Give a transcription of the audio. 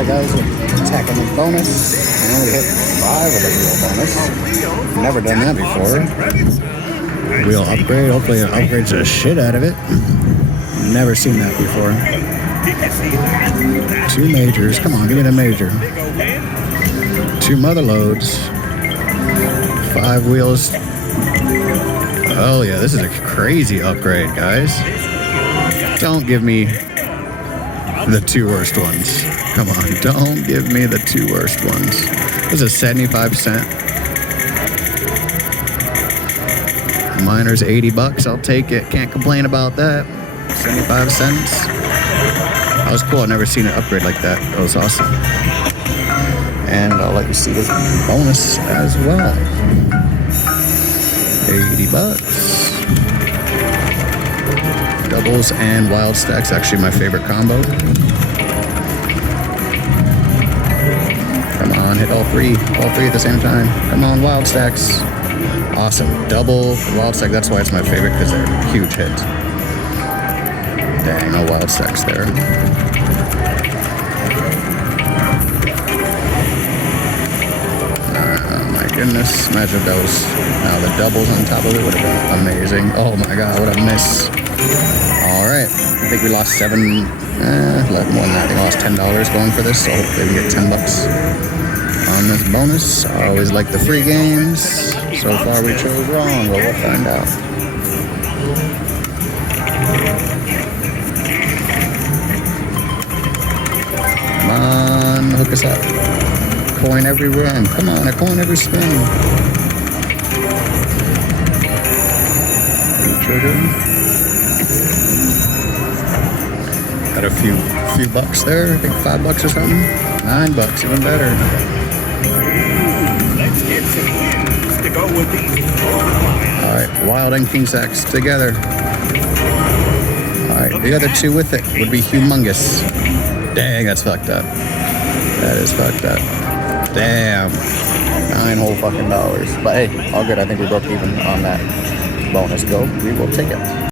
Alright guys, we're attacking the bonus. I only hit 5 of the wheel bonus. Never done that before. Wheel upgrade, hopefully it upgrades the shit out of it. Never seen that before. 2 majors, come on, give me the major. 2 mother loads. 5 wheels. Oh yeah, this is a crazy upgrade, guys. Don't give me the 2 worst ones. Come on, don't give me the 2 worst ones. This is 75 cent. Miner's 80 bucks, I'll take it. Can't complain about that. 75 cents. That was cool, I've never seen an upgrade like that. That was awesome. And I'll let you see this bonus as well. 80 bucks. Doubles and wild stacks, actually my favorite combo. Come on, hit all three at the same time. Come on, wild stacks. Awesome, double wild stack, that's why it's my favorite, because they're huge hits. Dang, no wild stacks there. Oh my goodness, imagine if that was, the doubles on top of it would have been amazing. Oh my god, what a miss. Alright, I think we lost 7, more than that. I think I lost $10 going for this, so hopefully we get 10 bucks on this bonus. I always like the free games. So far we chose wrong, but we'll find out. Come on, hook us up. Coin every run. Come on, a coin every spin. Trigger. Got a few bucks there. I think $5 or something. $9, even better. Let's get some wins to go with these. All right, wild and king sacks together. All right, the other 2 with it would be humongous. Dang, that's fucked up. That is fucked up. Damn. 9 whole fucking dollars. But hey, all good. I think we broke even on that bonus go. We will take it.